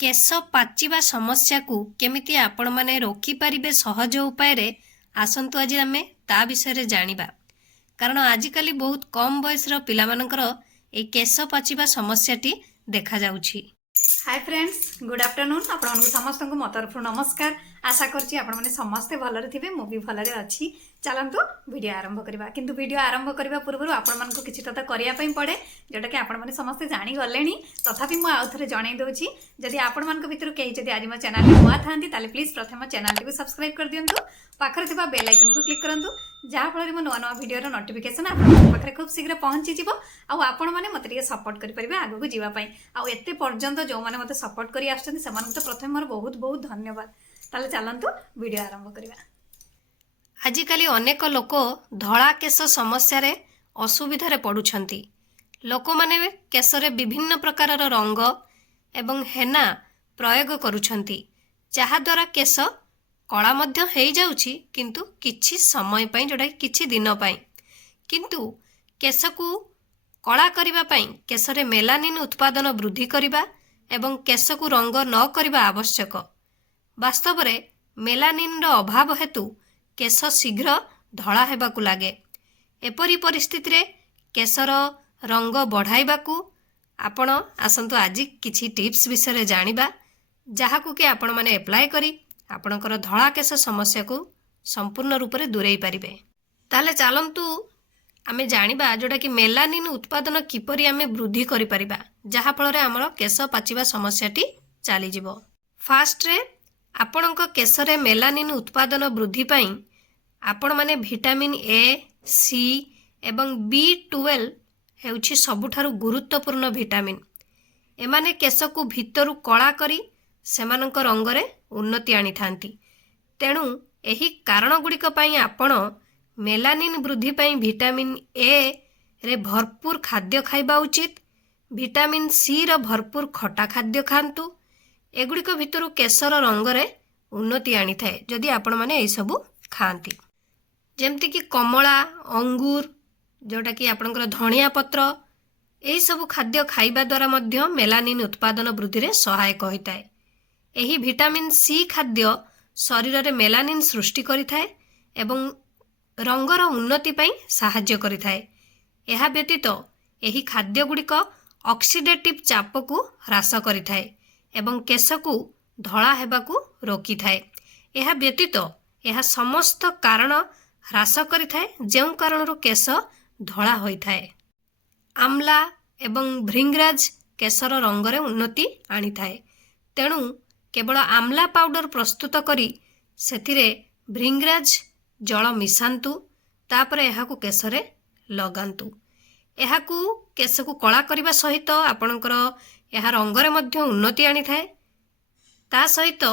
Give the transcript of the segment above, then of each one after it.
केश पाचिबा समस्या को केमिति आपण माने रोकी पारिबे सहज उपाय रे आसंतु आज आमे ता विषय जानिबा। कारण आजिकली बहुत कम बयस रो पिला मानकर ए केश पाचिबा समस्याटी देखा जाउछि। Hi friends, good afternoon. आपण समस्त को मो तरफ नमस्कार। आशा करछि आपण माने समस्ते भलरे थिबे, मु भी भलरे अछि। चलंतु वीडियो आरंभ करबा। किंतु वीडियो आरंभ करबा पूर्व आपण मानको किछिटा त करिया पई पड़े, जोटा कि आपण माने समस्ते जानि गलेनी। तथापि मु आउथरे जणाई दोछि, जदि आपण मानको भितर केही जदि आज मो चैनल रे नुआ थांती ताले प्लीज प्रथम चैनल को सब्सक्राइब कर दियंतु। पाखरे थिबा बेल आइकन को क्लिक करंतु, जहा फल मो नुआ नुआ वीडियो रो नोटिफिकेशन आपण पाखरे खूब शीघ्र पहुंची जिवो। आ आपण माने मते टिके सपोर्ट करि परिबे आगु को जीवा पई। आ एते पर्यंत जो माने मते सपोर्ट करी आछन समान तो प्रथम मोर बहुत बहुत धन्यवाद। ताले चलंतु वीडियो आरंभ करबा। आजिकली अनेक लोक धड़ा केश समस्या रे असुविधा रे पड़ुछंती। लोक माने केशरे विभिन्न प्रकार रंग एवं हेना प्रयोग करुछंती, जहा द्वारा केश कला मध्य हेई जाउछि, किंतु किछि समय पई, जोटा किछि दिन पई। किंतु केश को कला करिबा पई केशरे मेलानिन उत्पादन वृद्धि करिबा एवं केश को रंग न करिबा आवश्यक। वास्तव रे मेलानिन रो अभाव हेतु केश शीघ्र धड़ा हेबाकु लागे। एपरी परिस्थिति रे केशर रंग बढ़ाइबाकू आपण आसंतु आज किछि टिप्स विषय जानिबा, जहाकू कि आपण माने अप्लाई करी आपणकर धड़ा केश समस्या को संपूर्ण रूप से दूरेई पारिबे। ताले चलंतु आमे जानिबा जोटा कि मेलानिन उत्पादन किपरि आमे वृद्धि करि परिबा, जहा फल रे हमर केश पाचिबा समस्याटी चली जिवो। फास्ट रे आपणक केशरे मेलानिन उत्पादन वृद्धि पाई आपण माने विटामिन ए, सी एवं B12 हेउछि सबुठारु गुरुत्वपूर्ण विटामिन। एमाने केश को भितरु कला करी सेमानक रंग रे उन्नति आनी थांती। तेणु एही कारण गुड़िक पई आपण मेलानिन वृद्धि पई विटामिन ए रे भरपूर खाद्य खाइबा उचित। विटामिन सी रो भरपूर खटा खाद्य खांतु। एगुड़िक भितरु केशर रंग रे उन्नति आनी थाए जदि आपण माने ए सबु खांती। जेमति कि कमला, अंगूर, जोटा कि आपणकर धनिया पत्र, एही सबु खाद्य खाइबा द्वारा मध्य मेलानिन उत्पादन वृद्धि रे सहायक होइताए। एही विटामिन सी खाद्य शरीर रे मेलानिन सृष्टि करिथाए एवं रंगर उन्नति पई सहाय्य करिथाए। एहा व्यतीत एही खाद्य गुड़िक ऑक्सीडेटिव चाप को ह्रास करिथाए एवं केश को धड़ा हेबाकू रोकी थाए। एहा व्यतीत एहा समस्त कारण ह्रास करिथाए जेउ कारणरू केश धड़ा होइथाए। आमला एवं भृंगराज केशर रंग रे उन्नति आनी थाए। तेणु केवल आमला पाउडर प्रस्तुत करी सेथिरे भृंगराज जल मिसांतु, तापरे एहाकू केशरे लगांतु। एहाकू केश को कला करिबा सहित आपणकर एहा रंग रे मध्य उन्नति आनी थाए। ता सहित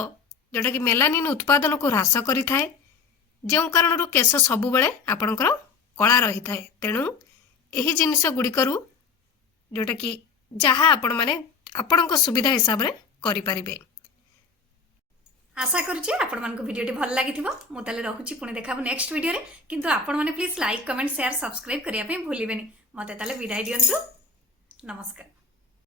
जोटा कि मेलानिन उत्पादन को ह्रास करि थाए, जेउ कारणरू केश सबु बेले आपणकर कला रही थाए। तेणु एही जिनिस गुड़िकरू जोटा कि जहा आपण माने आपणक सुविधा हिसाब रे करि परिबे। आशा करुछि आपण मानको वीडियोटी भल लागिथिबो। मु ताले रहुछि, पुणी देखाबो नेक्स्ट वीडियो रे। किंतु आपण माने please like, comment, share, subscribe करिया पे भूलिबेनी। मते ताले विदाय दियंतु। नमस्कार।